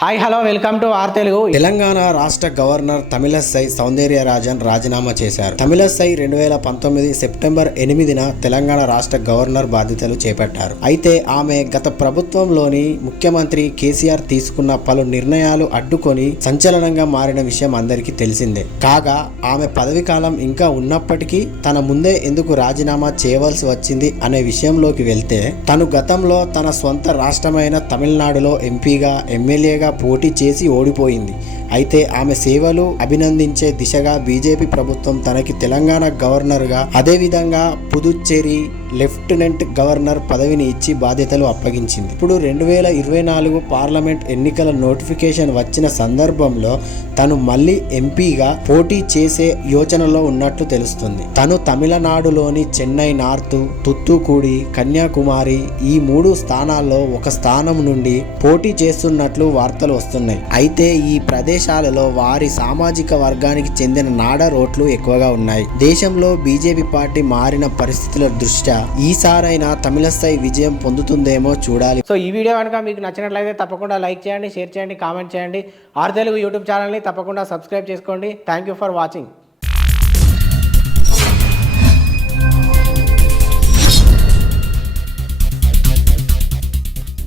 Hi hello welcome to our Telugu Telangana రాష్ట్ర governor Tamilisai Soundararajan రాజీనామా చేశారు. తమిళసై రెండు వేల పంతొమ్మిది సెప్టెంబర్ ఎనిమిదిన తెలంగాణ రాష్ట్ర గవర్నర్ బాధ్యతలు చేపట్టారు. అయితే ఆమె గత ప్రభుత్వంలోని ముఖ్యమంత్రి కేసీఆర్ తీసుకున్న పలు నిర్ణయాలు అడ్డుకొని సంచలనంగా మారిన విషయం అందరికీ తెలిసిందే. కాగా ఆమె పదవి కాలం ఇంకా ఉన్నప్పటికీ తన ముందే ఎందుకు రాజీనామా చేయవలసి వచ్చింది అనే విషయంలోకి వెళ్తే తను గతంలో తన సొంత రాష్ట్రమైన తమిళనాడులో ఎంపీగా ఎమ్మెల్యేగా పోటీ చేసి ఓడిపోయింది. అయితే ఆమె సేవలు అభినందించే దిశగా బీజేపీ ప్రభుత్వం తనకి తెలంగాణ గవర్నర్గా అదేవిధంగా పుదుచ్చేరి లెఫ్టినెంట్ గవర్నర్ పదవిని ఇచ్చి బాధ్యతలు అప్పగించింది. ఇప్పుడు రెండు వేల ఇరవై నాలుగు పార్లమెంట్ ఎన్నికల నోటిఫికేషన్ వచ్చిన సందర్భంలో తను మళ్ళీ ఎంపీగా పోటీ చేసే యోచనలో ఉన్నట్లు తెలుస్తుంది. తను తమిళనాడులోని చెన్నై నార్త్ తుత్తుకూడి కన్యాకుమారి ఈ మూడు స్థానాల్లో ఒక స్థానం నుండి పోటీ చేస్తున్నట్లు వార్త వార్తలు వస్తున్నాయి. అయితే ఈ ప్రదేశాలలో వారి సామాజిక వర్గానికి చెందిన నాడ రోట్లు ఎక్కువగా ఉన్నాయి. దేశంలో బీజేపీ పార్టీ మారిన పరిస్థితుల దృష్ట్యా ఈసారైనా తమిళస్థాయి విజయం పొందుతుందేమో చూడాలి. సో ఈ వీడియో కనుక మీకు నచ్చినట్లయితే తప్పకుండా లైక్ చేయండి షేర్ చేయండి కామెంట్ చేయండి. ఆర్ తెలుగు యూట్యూబ్ ఛానల్ని తప్పకుండా సబ్స్క్రైబ్ చేసుకోండి. Thank you for watching.